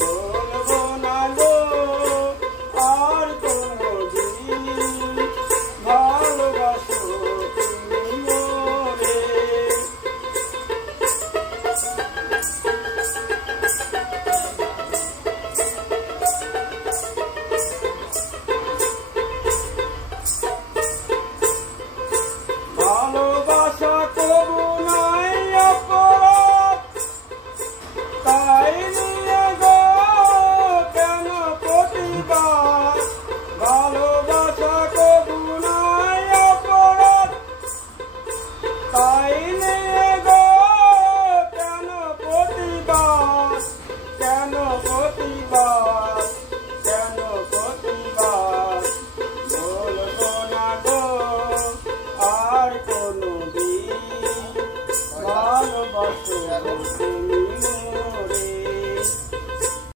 বলবো না গো আর কোনদিন ভালোবাসো তুমি মোরে। ভালোবাসা কবু নাই অপরাধ, তাই নিয়ে গো কেন প্রতিবাদ। ভালোবাসা কবু নাই অপরাধ, তাই নিয়ে গো কেন প্রতিবাদ, কেন প্রতিবাদ।